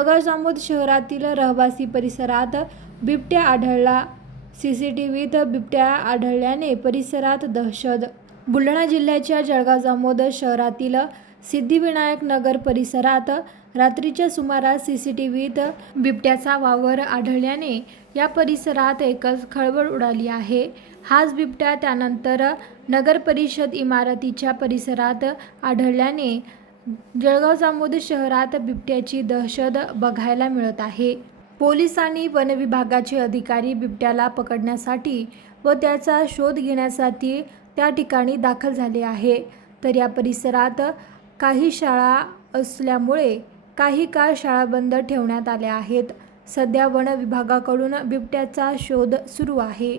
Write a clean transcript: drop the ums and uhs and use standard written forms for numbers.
जळगाव जामोद शहरातील रहिवासी परिसरात बिबट्या आढळला। सीसीटीव्हीत बिबट्या आढळल्याने परिसरात दहशत। बुलढाणा जिल्ह्याच्या जळगाव जामोद शहरातील सिद्धिविनायक नगर परिसरात रात्रीच्या सुमारास सीसीटीव्हीत बिबट्याचा वावर आढळल्याने या परिसरात एकच खळबळ उडाली आहे। हाच बिबट्या त्यानंतर नगर परिषद इमारतीच्या परिसरात आढळल्याने जळगाव जामोद शहरात बिबट्याची दहशत बघायला मिळत आहे। पोलिसांनी वन विभागाचे अधिकारी बिबट्याला पकडण्यासाठी व त्याचा शोध घेण्यासाठी त्या ठिकाणी दाखल झाले आहे। तर या परिसरात काही शाळा असल्यामुळे काही काळ शाळा बंद ठेवण्यात आल्या आहेत। सध्या वन विभागाकडून बिबट्याचा शोध सुरू आहे।